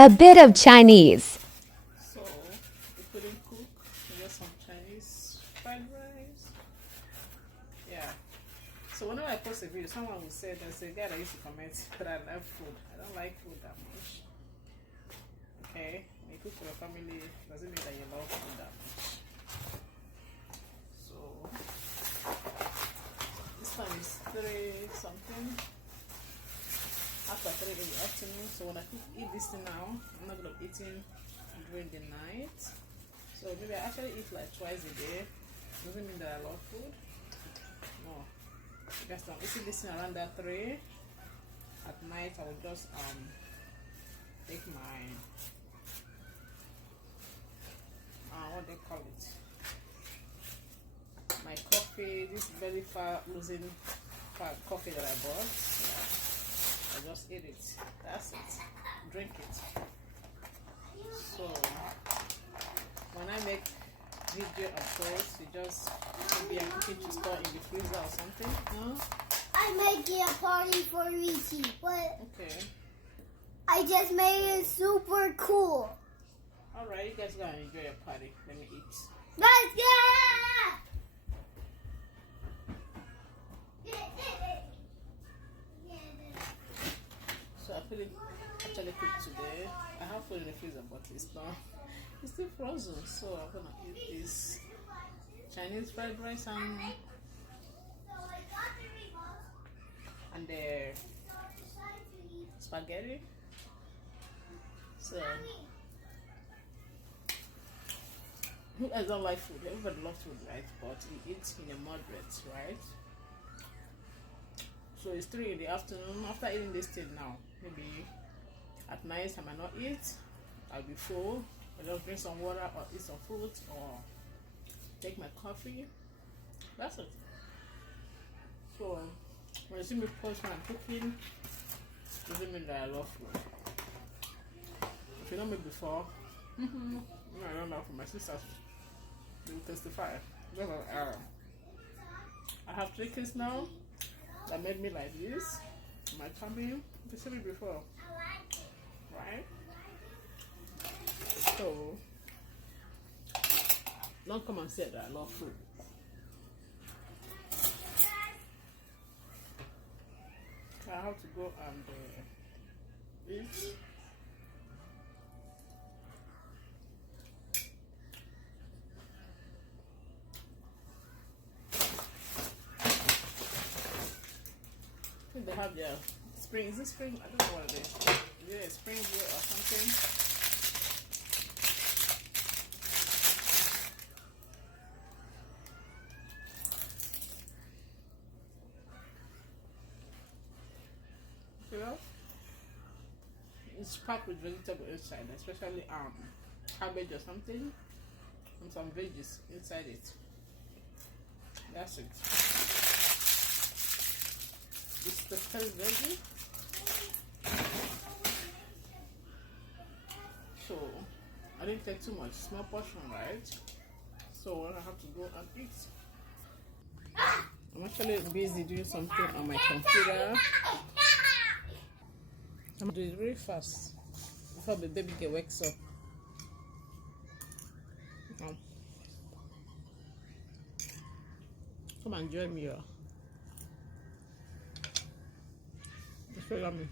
A bit of Chinese. So we couldn't cook. Just some Chinese fried rice. Yeah. So whenever I post a video, someone will say there's a guy that used to comment that I love food. I don't like food that much. Okay, when you cook for your family doesn't mean that you love food that much. So this time is 3 something. After 3 in the afternoon. So when I eat this thing now, I'm not gonna be eating during the night. So maybe I actually eat like twice a day. Doesn't mean that I love food. No. Because I'm eating this thing around that 3 at night. I will just take my what they call it, my coffee, this belly fat losing coffee that I bought. Yeah. I just eat it. That's it. Drink it. So when I make video and post, you just maybe I'm cooking to store in the freezer or something. No? I'm making a party for Richie, but Okay. I just made it super cool. Alright, you guys gotta enjoy your party. Let me eat. Let's go! So I feel it actually cooked today. I have food in the freezer, but it's not. It's still frozen. So I'm gonna eat this Chinese fried rice and the spaghetti. So who guys don't like food? Everybody loves food, right? But we eat in a moderate, right? So it's 3 in the afternoon. After eating this thing now, maybe at night I might not eat. I'll be full. I'll just drink some water or eat some fruit or take my coffee. That's it. So when you see me post when I'm cooking, doesn't mean that I love food. If you know me before, I don't know, for my sisters, they will testify. I have 3 kids now that made me like this. My tummy, you see me before, right? So don't come and say that I love food. I have to go and eat. I think they have their spring. Is it spring? I don't know what it is. Yeah, spring roll or something. Yeah. It's packed with vegetable inside, especially cabbage or something, and some veggies inside it. That's it. It's the first veggie. So I didn't take too much, small portion, right? So I have to go and eat. I'm actually busy doing something on my computer. I'm doing it very fast before the baby girl wakes up. Come and join me, y'all. It's very yummy.